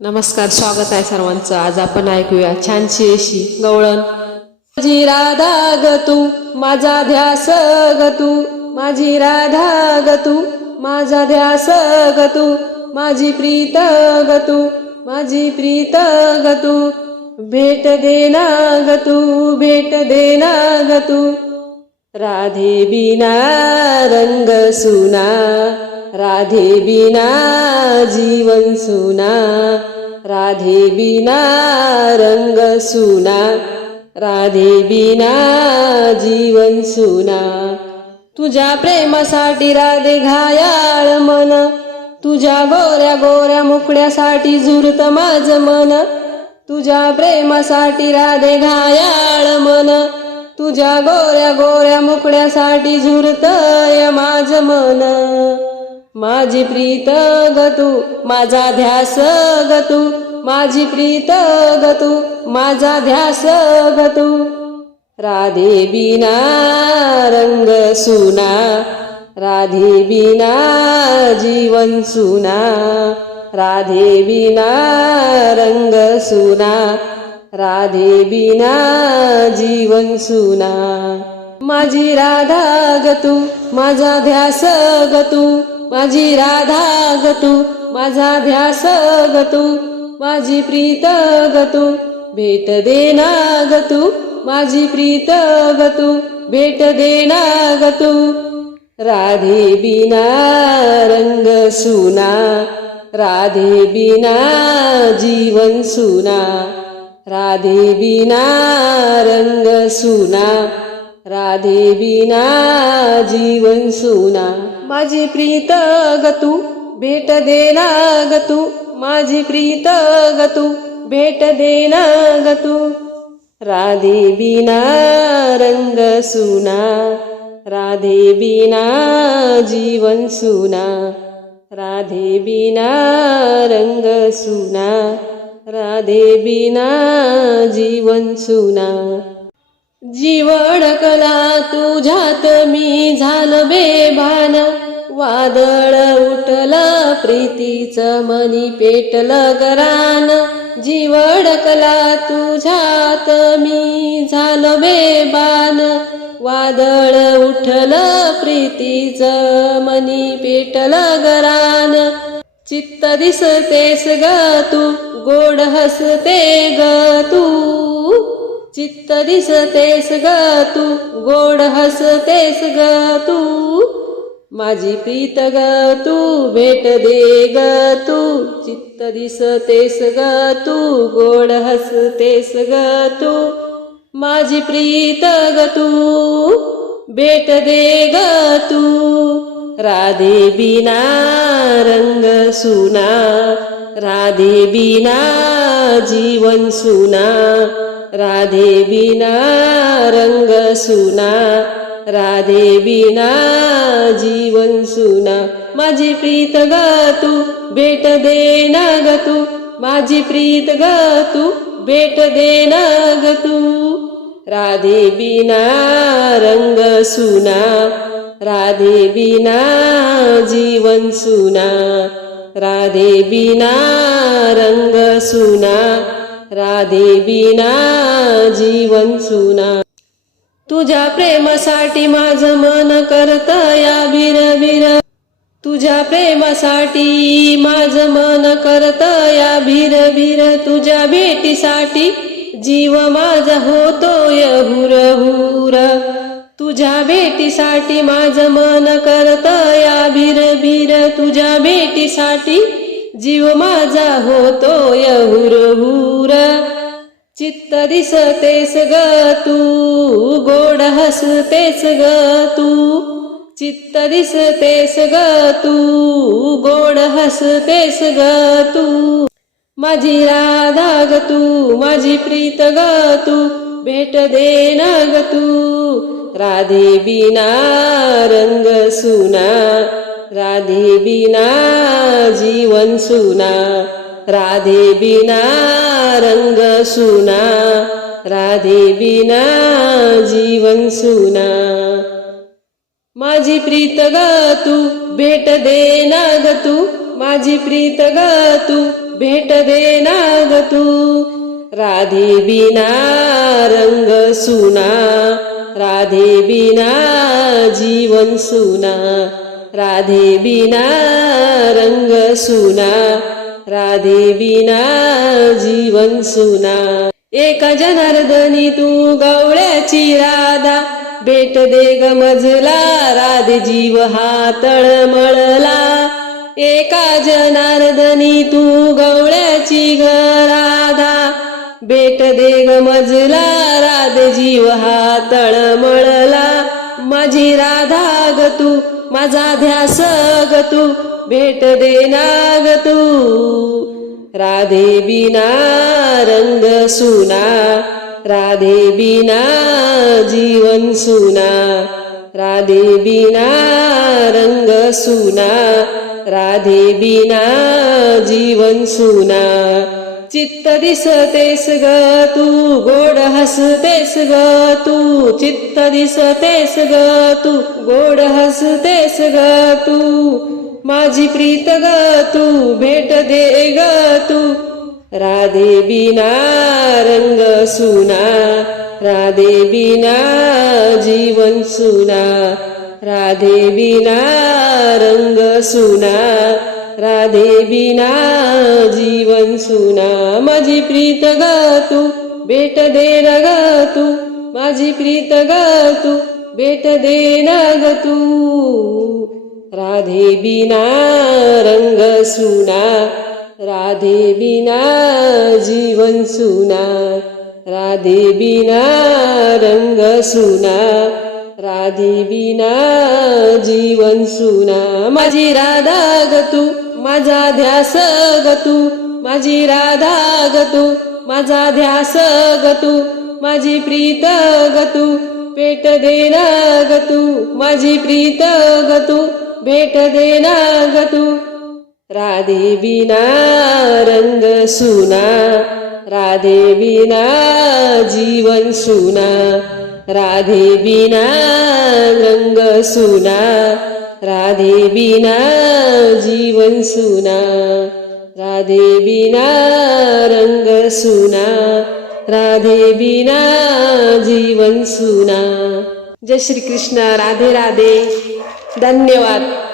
नमस्कार स्वागत आहे सर्वांचं. आज आपण ऐकूया छानशी अशी गवळण. माझी राधा ग तू माझा ध्यास ग तू माझी राधा ग तू माझा ध्यास ग तू माझी प्रीत ग तू माझी प्रीत ग तू भेट देना ग तू भेट देना ग तू. राधे बिना रंग सुना राधे बिना जीवन सुना राधे बिना रंग सुना राधे बिना जीवन सुना. तुझ्या प्रेमासाठी राधे घायाळ मन तुझ्या गोऱ्या गोऱ्या मुकड्यासाठी झुरत माझ मन. तुझ्या प्रेमासाठी राधे घायाळ मन तुझ्या गोऱ्या गोऱ्या मुकड्यासाठी झुरतय माझ मन. माझी प्रीत गतु माझा ध्यास गतु माझी प्रीत गतु माझा ध्यास गतु राधे बिना रंग सुना राधे बिना जीवन सुना राधे बिना रंग सुना राधे बिना जीवन सुना. माझी राधा गतु माझा ध्यास गतु माझी राधा गतू माझा ध्यास गतू माझी प्रीत गतू भेट देना गतू माझी प्रीत गतू भेट देना गतू. राधे बिना रंग सुना राधे बिना जीवन सुना राधे बिना रंग सुना. राधे बिना जीवन सुना। माझी प्रीत गतू भेट देना गतू। माझी प्रीत गतू भेट देना गतू। राधे बिना रंग सुना। राधे बिना जीवन सुना। राधे बिना रंग सुना। राधे बिना जीवन सुना। जीवन कला तुझ्यात मी झालं बेभान. वादळ उठलं प्रीतीचं मनी पेटल गरान जीवन कला तुझ्यात मी झालं बेबान वादळ उठलं प्रीतीचं मनी पेटल गरान चित्त दिसतेस ग तू गोड हसते ग तू. चित्त दिसतेस ग तू गोड हसतेस ग तू. माझी प्रीत ग तू भेट दे ग तू. चित्त दिसतेस ग तू गोड हसतेस ग तू. माझी प्रीत ग तू भेट दे ग तू. राधे बिना रंग सुना राधे बिना जीवन सुना. राधे बिना रंग सुना राधे बिना जीवन सुना. माझी प्रीत ग तू भेट देना ग तू. माझी प्रीत ग तू भेट देना ग तू. राधे बिना रंग सुना राधे बिना जीवन सुना. राधे बिना रंग सुना. राधे बिना जीवन सुना. तुझ्या प्रेमासाठी माझं मन करत या बिर बिर तुझ्या प्रेमासाठी माझं मन करत या भिर भिर तुझ्या भेटीसाठी जीव माझा होतोय हुर हुर तुझ्या भेटीसाठी माझं मन करत या भीर भीर तुझ्या भेटीसाठी जीव माझा होतोय हुर हुर चित्त दिसतेस ग तू गोड हसतेस ग तू. चित्त दिसतेस ग तू गोड हसतेस ग तू. माझी राधा ग तू माझी प्रीत ग तू भेट देना ग तू. राधे बिना रंग सुना राधे बिना जीवन सुना. राधे बिना रंग सुना राधे बिना जीवन सुना. माझी प्रीत ग तू भेट दे ना ग तू. माझी प्रीत ग तू भेट देना ग तू. राधे बिना रंग सुना राधे बिना जीवन सुना. राधे बिना रंग सुना. राधे जीवन सुना. एका जनार्दनी तू गवळ्याची राधा. भेट दे गमजला मजला राधे जीव हा तळमळला. एका जनार्दनी तू गवळ्याची ग राधा. भेट दे ग मजला राधे जीव हा तळमळला. माझी राधा ग तू माझा ध्यास ग तू. भेट देना ग तू. राधे बिना रंग सुना. राधे बिना जीवन सुना. राधे बिना रंग सुना. राधे बिना जीवन सुना. चित्त दिसतेस ग तू गोड हसतेस ग तू. चित्त दिसतेस ग तू गोड हसतेस ग तू. माझी प्रीत ग तू भेट दे ग तू. राधे बिना रंग सुना राधे बिना जीवन सुना राधे बिना रंग सुना राधे बिना जीवन सुना. माझी प्रीत ग तू भेट दे न ग तू. माझी प्रीत ग तू भेट दे न ग तू. राधे बिना रंग सुना राधे बिना जीवन सुना राधे बिना रंग सुना राधे बिना जीवन सुना. माझी राधा ग तू माझा ध्यास ग तू माझी राधा ग तू माझा ध्यास ग तू माझी प्रीत ग तू पेट देना ग तू माझी प्रीत ग तू भेट देना ग तू. राधे बिना रंग सुना. राधे बिना जीवन सुना. राधे बिना रंग सुना. राधे बिना जीवन सुना. राधे बिना रंग सुना. राधे बिना जीवन सुना. जय श्री कृष्ण राधे राधे. धन्यवाद.